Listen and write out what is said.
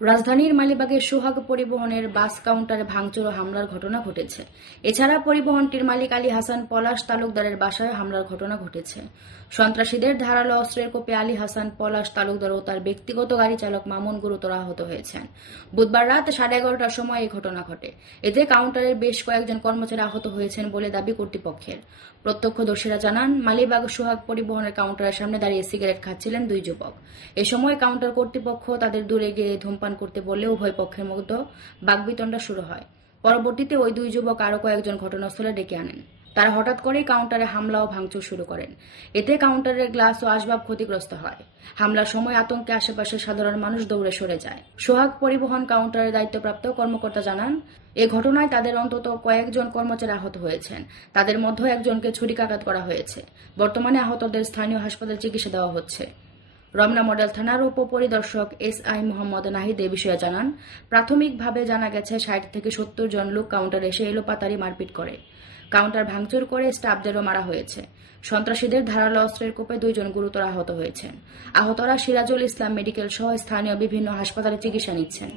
রাজধানীর মালিবাগের সোহাগ পরিবহনের বাস কাউন্টারে ভাঙচুর ও হামলার ঘটনা ঘটেছে। এছাড়া পরিবহনটির মালিক আলী হাসান পলাশ তালুকদারের বাসায় হামলার ঘটনা ঘটেছে। সন্ত্রাসীদের ধারালো অস্ত্রের কোপে আলী হাসান পলাশ তালুকদার ও তার ব্যক্তিগত গাড়ি চালক মামুন গুরুতর আহত হয়েছেন। বুধবার রাত সাড়ে এগারোটার সময় এই ঘটনা ঘটে। এতে কাউন্টারের বেশ কয়েকজন কর্মচারী আহত হয়েছেন বলে দাবি কর্তৃপক্ষের। প্রত্যক্ষদর্শীরা জানান, মালিবাগ সোহাগ পরিবহনের কাউন্টারের সামনে দাঁড়িয়ে সিগারেট খাচ্ছিলেন দুই যুবক। এ সময় কাউন্টার কর্তৃপক্ষ তাদের দূরে গিয়ে ধূমপান করতে বললে উভয় পক্ষের মধ্যে বাগবিতণ্ডা শুরু হয়। পরবর্তীতে ওই দুই যুবক আরও কয়েকজন ঘটনাস্থলে ডেকে আনেন। তারা হঠাৎ করেই কাউন্টারে হামলা ও ভাঙচুর শুরু করেন। এতে কাউন্টারের গ্লাস ও আসবাব ক্ষতিগ্রস্ত হয়। হামলার সময় আতঙ্কে আশেপাশের সাধারণ মানুষ দৌড়ে সরে যায়। সোহাগ পরিবহন কাউন্টারের দায়িত্বপ্রাপ্ত কর্মকর্তা জানান, এ ঘটনায় তাদের অন্তত কয়েকজন কর্মচারী আহত হয়েছেন। তাদের মধ্যে একজনকে ছুরিকাঘাত করা হয়েছে। বর্তমানে আহতদের স্থানীয় হাসপাতালে চিকিৎসা দেওয়া হচ্ছে। রমনা মডেল থানার উপপরিদর্শক এস আই মোহাম্মদ নাহিদ এ বিষয়ে জানান, প্রাথমিকভাবে জানা গেছে ষাট থেকে সত্তর জন লোক কাউন্টারে এসে এলোপাতারি মারপিট করে। কাউন্টার ভাঙচুর করে স্টাফদেরও মারা হয়েছে। সন্ত্রাসীদের ধারালো অস্ত্রের কোপে দুইজন গুরুতর আহত হয়েছেন। আহতরা সিরাজুল ইসলাম মেডিকেল সহ স্থানীয় বিভিন্ন হাসপাতালে চিকিৎসা নিচ্ছেন।